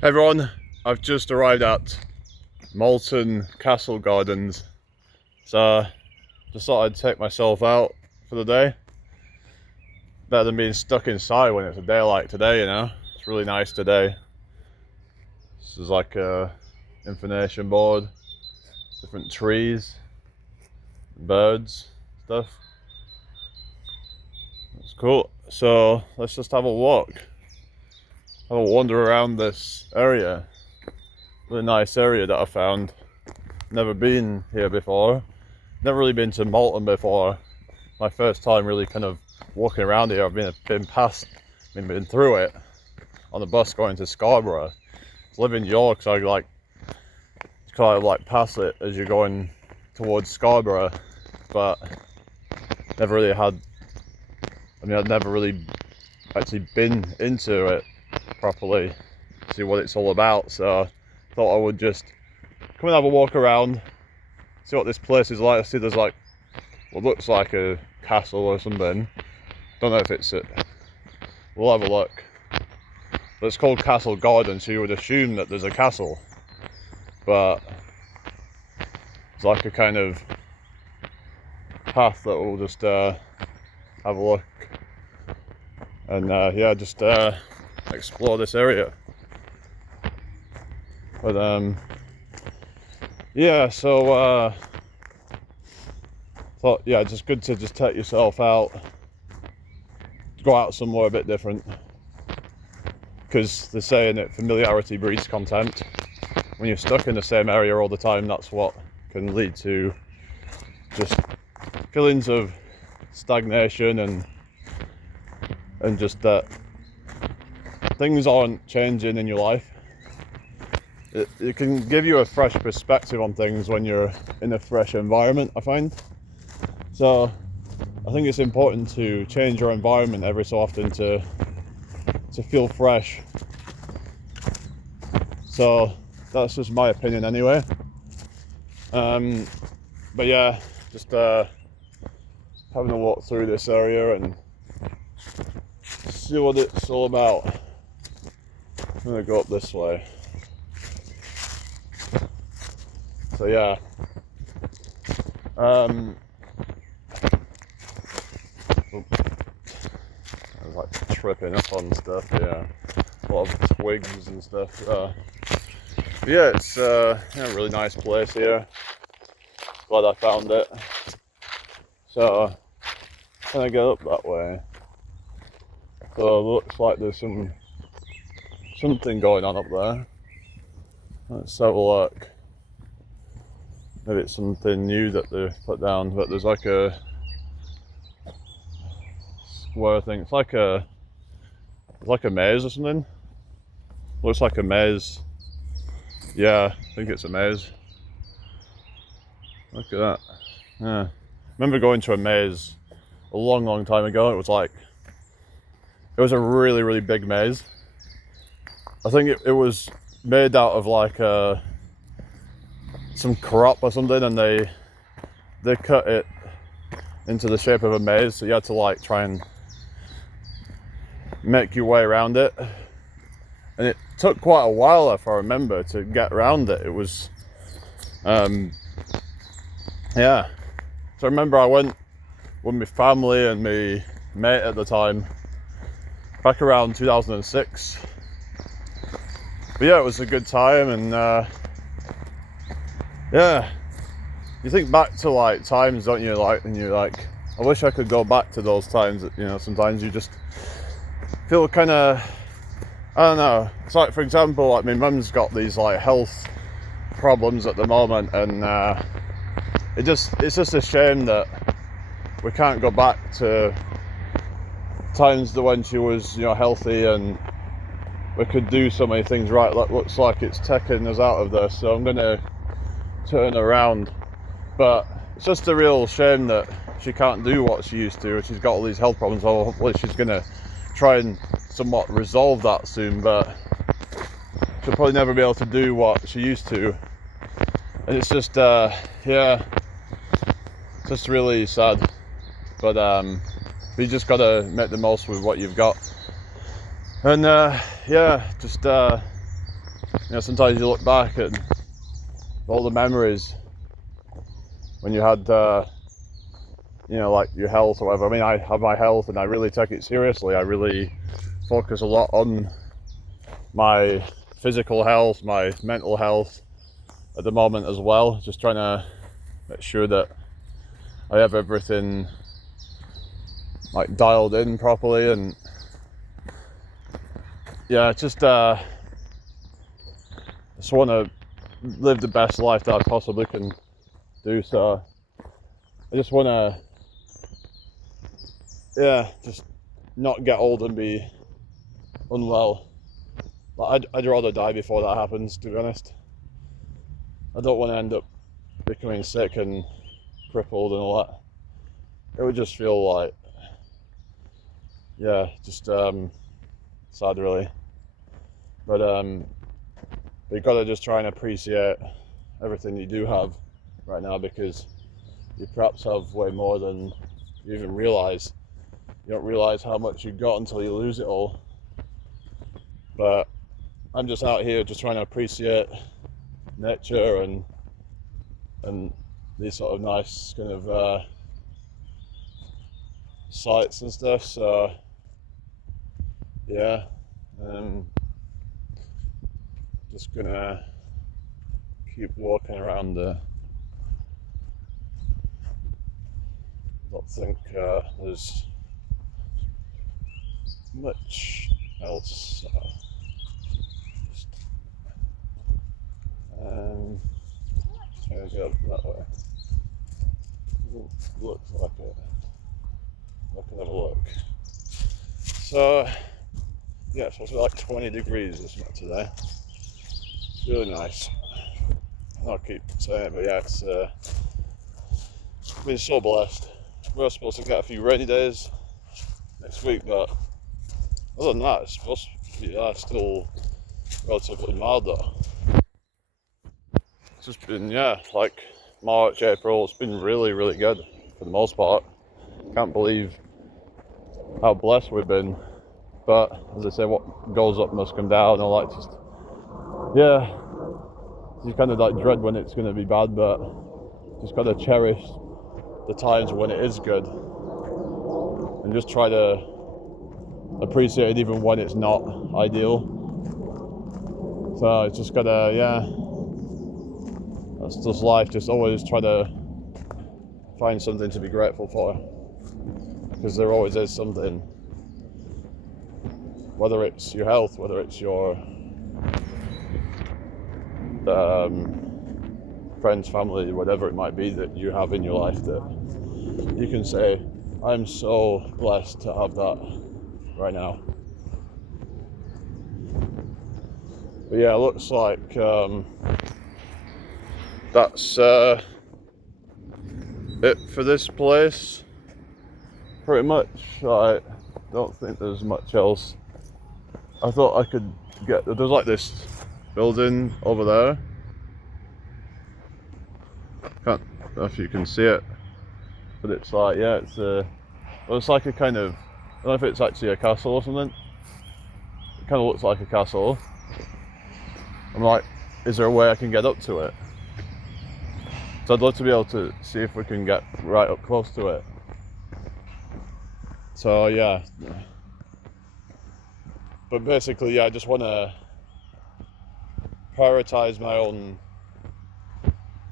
Hey everyone, I've just arrived at Malton Castle Gardens, so just thought I'd take myself out for the day. Better than being stuck inside when it's a day like today, you know. It's really nice today. This is like a information board, different trees, birds, stuff. It's cool. So let's just have a walk, have a wander around this area. Really nice area that I found. Never been here before. Never really been to Malton before. My first time really kind of walking around here. I've been through it on the bus going to Scarborough. I live in York, so I kind of like pass it as you're going towards Scarborough, but never really I'd never really actually been into it properly, see what it's all about. So I thought I would just come and have a walk around, see what this place is like. I see there's like what looks like a castle or something. Don't know if it's it. We'll have a look. But it's called Castle Garden, so you would assume that there's a castle. But it's like a kind of path that we'll just have a look and just explore this area. But thought just good to just take yourself out, go out somewhere a bit different, because they're saying that familiarity breeds contempt. When you're stuck in the same area all the time, that's what can lead to just feelings of stagnation and just that things aren't changing in your life. It can give you a fresh perspective on things when you're in a fresh environment, I find. So I think it's important to change your environment every so often to feel fresh. So that's just my opinion anyway. But yeah, just having a walk through this area and see what it's all about. I'm gonna go up this way. So yeah, I was like tripping up on stuff. Yeah, a lot of twigs and stuff. Yeah, it's a really nice place here. Glad I found it. So can I go up that way? So it looks like there's something going on up there. Let's have a look. Maybe it's something new that they've put down, but there's like a square thing. It's like a maze or something. Looks like a maze. Yeah, I think it's a maze. Look at that. Yeah. I remember going to a maze a long time ago. It was a really, really big maze. I think it was made out of like some crop or something, and they cut it into the shape of a maze, so you had to like try and make your way around it, and it took quite a while, if I remember, to get around it. It was so I remember I went with my family and my mate at the time back around 2006. But yeah, it was a good time. And you think back to like times, don't you, like, and you're like, I wish I could go back to those times. That, you know, sometimes you just feel kind of, I don't know, it's like, for example, like my mum's got these like health problems at the moment, and it's just a shame that we can't go back to times when she was, you know, healthy, and we could do so many things right. That looks like it's taking us out of this, so I'm gonna turn around. But it's just a real shame that she can't do what she used to. She's got all these health problems, so hopefully she's gonna try and somewhat resolve that soon, but she'll probably never be able to do what she used to. And it's just just really sad. But you just gotta make the most with what you've got. And just You know, sometimes you look back at all the memories when you had, you know, like your health or whatever. I mean, I have my health and I really take it seriously. I really focus a lot on my physical health, my mental health at the moment as well. Just trying to make sure that I have everything like dialed in properly, and yeah, just want to live the best life that I possibly can do. So I just want to, just not get old and be unwell. Like, I'd rather die before that happens, to be honest. I don't want to end up becoming sick and crippled and all that. It would just feel like, just sad really. But you gotta just try and appreciate everything you do have right now, because you perhaps have way more than you even realize. You don't realize how much you got until you lose it all. But I'm just out here just trying to appreciate nature and these sort of nice kind of sights and stuff. So yeah, just gonna keep walking around the. I don't think there's much else. Just gonna go that way. Looks like it. I can have a look. So yeah, it's supposed to be like 20 degrees or something today. It's really nice. I'll keep saying it, but yeah, it's been so blessed. We're supposed to get a few rainy days next week, but other than that, it's supposed to be still relatively mild though. It's just been, like March, April, it's been really, really good for the most part. Can't believe how blessed we've been. But as I say, what goes up must come down. I like just, you kind of like dread when it's going to be bad, but just got to cherish the times when it is good and just try to appreciate it even when it's not ideal. So it's just gotta, that's just life. Just always try to find something to be grateful for, because there always is something, whether it's your health, whether it's your friends, family, whatever it might be that you have in your life, that you can say, I'm so blessed to have that right now. But yeah, it looks like that's it for this place, pretty much. I don't think there's much else. I thought I could get, there's like this building over there. Can't know if you can see it, but it's like, it's like a kind of, I don't know if it's actually a castle or something. It kind of looks like a castle. I'm like, is there a way I can get up to it? So I'd love to be able to see if we can get right up close to it. So yeah. But basically, I just want to prioritize my own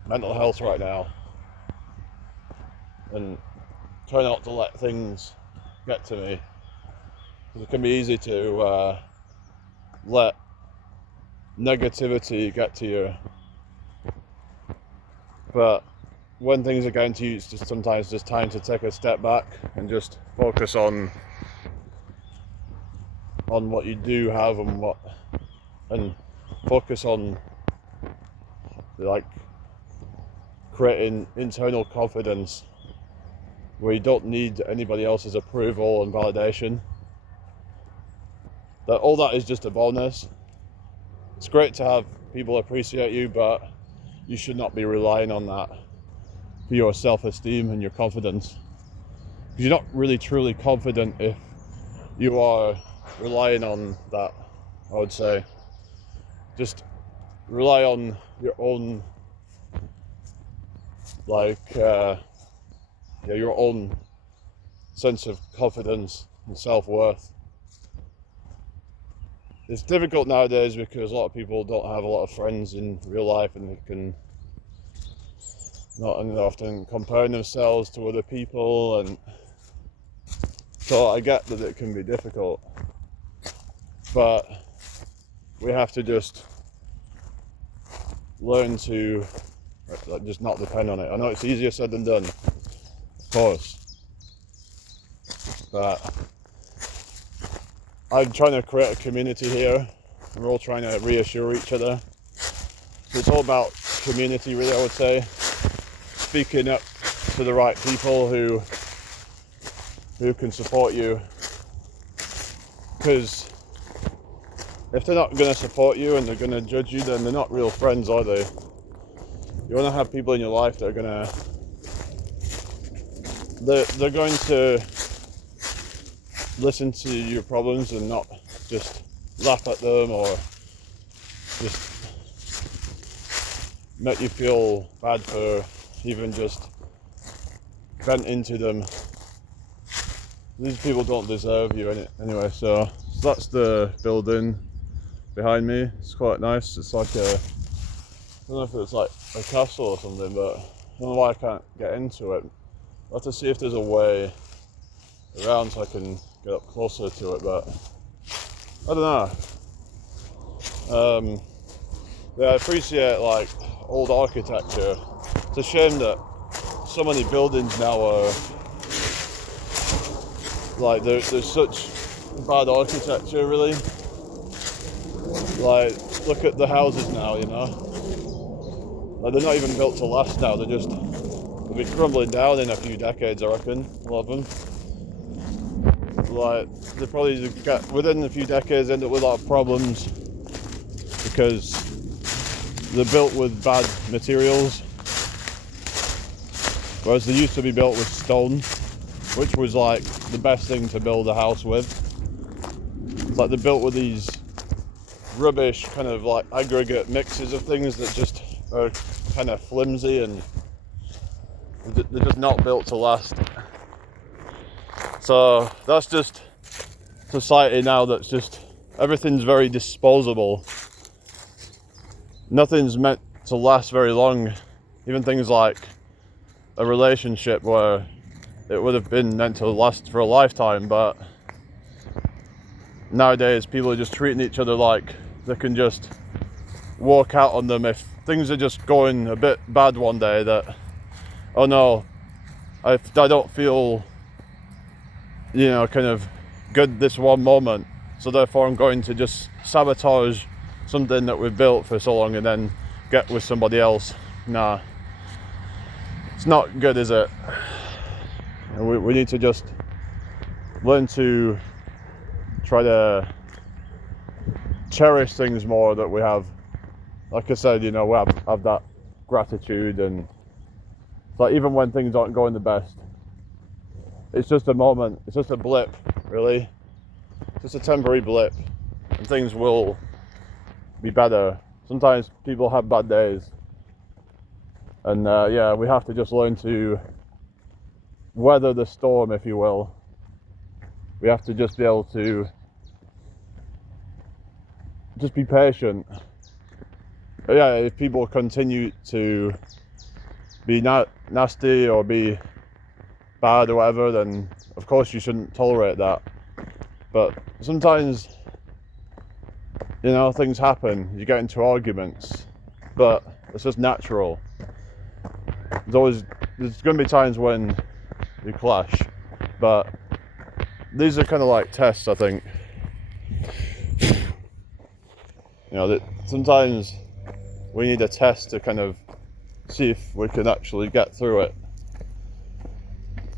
mental health right now and try not to let things get to me. Because it can be easy to let negativity get to you. But when things are going to you, it's just sometimes just time to take a step back and just focus on what you do have and focus on like creating internal confidence where you don't need anybody else's approval and validation. That all that is just a bonus. It's great to have people appreciate you, but you should not be relying on that for your self-esteem and your confidence. Because you're not really truly confident if you are relying on that, I would say. Just rely on your own, your own sense of confidence and self-worth. It's difficult nowadays because a lot of people don't have a lot of friends in real life, and they can not often comparing themselves to other people, and so I get that it can be difficult, but we have to just learn to just not depend on it. I know it's easier said than done, of course, but I'm trying to create a community here. We're all trying to reassure each other. So it's all about community, really, I would say. Speaking up to the right people who can support you. Because if they're not going to support you and they're going to judge you, then they're not real friends, are they? You want to have people in your life that are going to... They're going to listen to your problems and not just laugh at them or just make you feel bad for even just venting to them. These people don't deserve you anyway. So that's the building behind me. It's quite nice. It's like I don't know if it's like a castle or something, but I don't know why I can't get into it. I'll have to see if there's a way around so I can get up closer to it, but I don't know. Yeah, I appreciate like old architecture. It's a shame that so many buildings now are like there's such bad architecture, really. Like, look at the houses now, you know. Like, they're not even built to last now. They'll be crumbling down in a few decades, I reckon. A lot of them. Like, they probably get within a few decades end up with a lot of problems because they're built with bad materials, whereas they used to be built with stone, which was like the best thing to build a house with. It's like they're built with these rubbish kind of like aggregate mixes of things that just are kind of flimsy, and they're just not built to last. So that's just society now. That's just everything's very disposable. Nothing's meant to last very long. Even things like a relationship where it would have been meant to last for a lifetime, but nowadays people are just treating each other like they can just walk out on them if things are just going a bit bad one day, that, oh no, I don't feel, kind of good this one moment, so therefore I'm going to just sabotage something that we've built for so long and then get with somebody else. Nah, it's not good, is it? We need to just learn to try to cherish things more that we have. Like I said, we have that gratitude, and like even when things aren't going the best, it's just a moment, it's just a blip, really. It's just a temporary blip, and things will be better. Sometimes people have bad days, and we have to just learn to weather the storm, if you will. We have to just be able to just be patient. But yeah, if people continue to be nasty or be bad or whatever, then of course you shouldn't tolerate that. But sometimes, things happen. You get into arguments, but it's just natural. There's going to be times when you clash, but these are kind of like tests, I think. That sometimes we need a test to kind of see if we can actually get through it.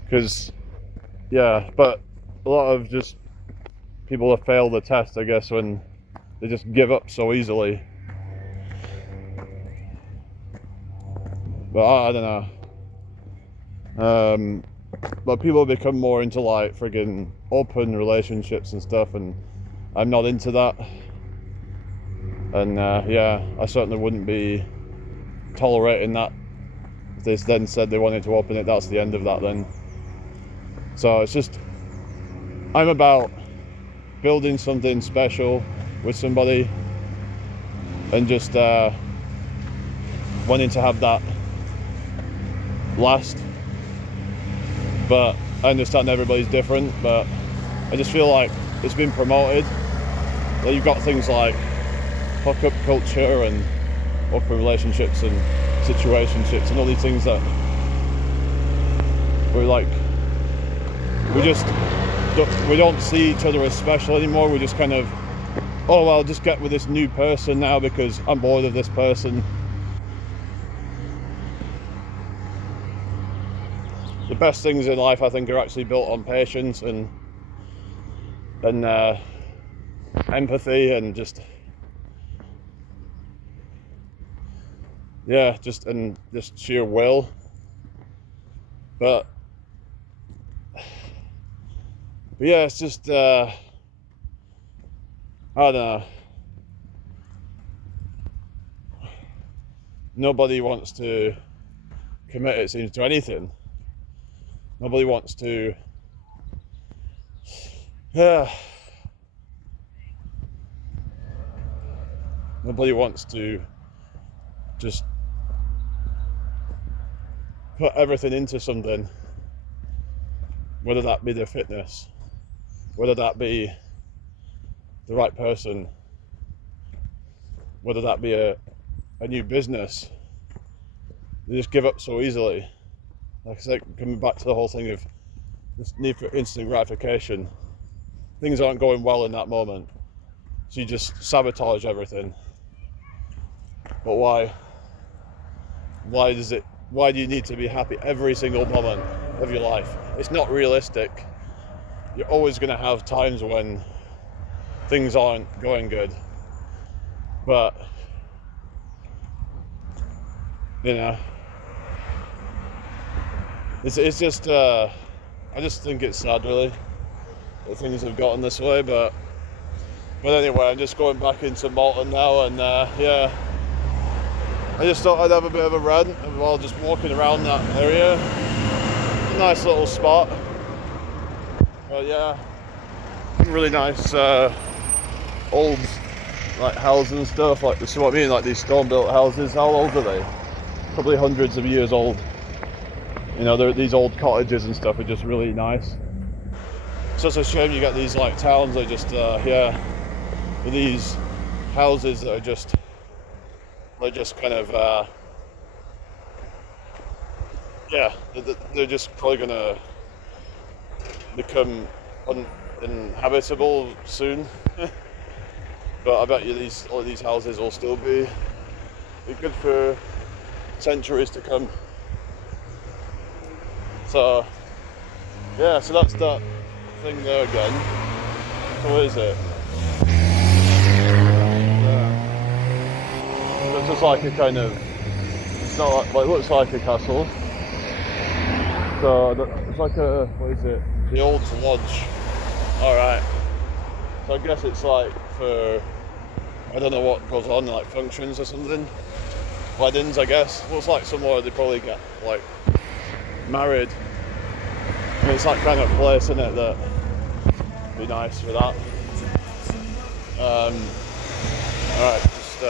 Because, but a lot of just people have failed the test, I guess, when they just give up so easily. But I don't know. But people become more into like friggin' open relationships and stuff, and I'm not into that. And yeah, I certainly wouldn't be tolerating that. If they then said they wanted to open it, that's the end of that then. So it's just, I'm about building something special with somebody and just wanting to have that last. But I understand everybody's different, but I just feel like it's been promoted. That you've got things like hookup culture and open relationships and situationships and all these things that we're like, we don't see each other as special anymore. We just kind of, oh well, I'll just get with this new person now because I'm bored of this person. The best things in life, I think, are actually built on patience and empathy and just sheer will. But yeah, it's just I don't know. Nobody wants to commit, it seems, to anything. Nobody wants to. Nobody wants to just put everything into something, whether that be their fitness, whether that be the right person, whether that be a new business. They just give up so easily. Like I said, coming back to the whole thing of this need for instant gratification. Things aren't going well in that moment, so you just sabotage everything. But why? Why do you need to be happy every single moment of your life? It's not realistic. You're always going to have times when things aren't going good. But, you know, it's just, I just think it's sad, really, that things have gotten this way. But anyway, I'm just going back into Malton now, and yeah, I just thought I'd have a bit of a rant while just walking around that area. A nice little spot. But yeah, really nice old like houses and stuff. Like, see what I mean? Like these stone-built houses. How old are they? Probably hundreds of years old. You know, these old cottages and stuff are just really nice. So it's a shame you get these like towns that just yeah, with these houses that are just, they're just kind of yeah, they're just probably gonna become uninhabitable soon. But I bet you all of these houses will still be good for centuries to come. So yeah, so that's that thing there again. So what is it? Yeah. It's just like a kind of, it's not like, well, it looks like a castle. So it's like a, what is it? The Old Lodge. Alright. So I guess it's like for, I don't know what goes on, like functions or something. Weddings, I guess. Well, it's like somewhere they probably get like married. I mean, it's that kind of place, isn't it, that would be nice for that. Alright, just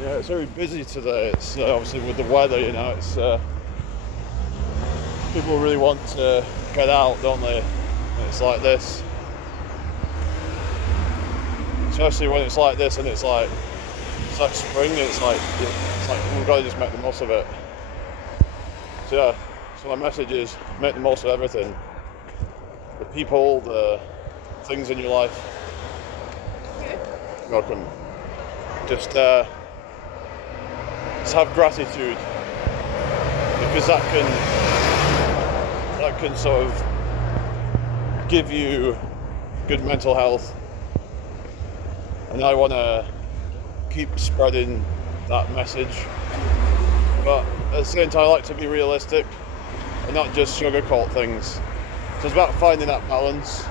yeah, it's very busy today. It's obviously with the weather, you know, it's people really want to get out, don't they? And it's like this, especially when it's like this, and it's like spring. It's like we've got to just make the most of it. So yeah, so my message is make the most of everything. The people, the things in your life. Welcome. Just have gratitude, because that can sort of give you good mental health, and I want to keep spreading that message. But at the same time, I like to be realistic and not just sugarcoat things. So it's about finding that balance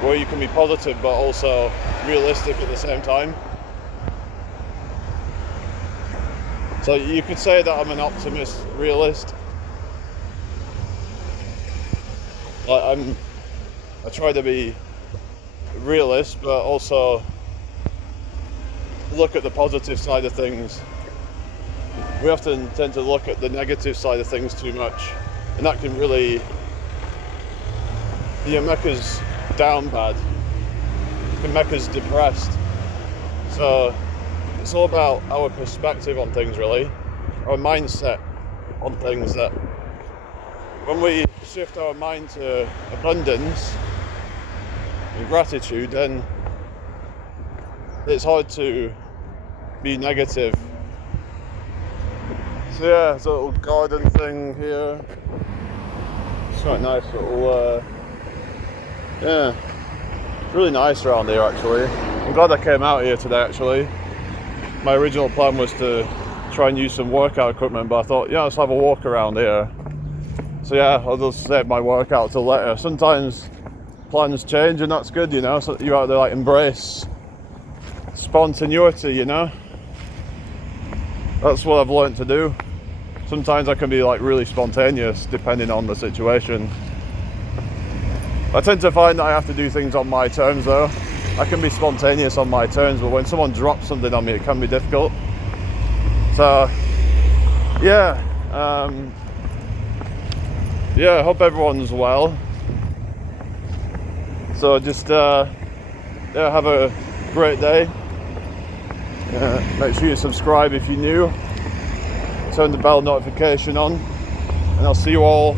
where you can be positive but also realistic at the same time. So you could say that I'm an optimist realist. Like I try to be realist, but also look at the positive side of things. We often tend to look at the negative side of things too much, and that can really, make us down bad. It can make us depressed. So it's all about our perspective on things, really, our mindset on things. That when we shift our mind to abundance and gratitude, then it's hard to be negative. So yeah, it's a little garden thing here. It's quite nice little, yeah, it's really nice around here actually. I'm glad I came out here today actually. My original plan was to try and use some workout equipment, but I thought, let's have a walk around here. So yeah, I'll just save my workout till later. Sometimes plans change and that's good, so you have to like embrace spontaneity, That's what I've learned to do. Sometimes I can be like really spontaneous depending on the situation. I tend to find that I have to do things on my terms though. I can be spontaneous on my terms, but when someone drops something on me, it can be difficult. So, yeah, I hope everyone's well. So just, have a great day. Make sure you subscribe if you're new. Turn the bell notification on, and I'll see you all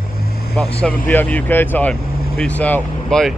about 7 PM UK time. Peace out. Bye.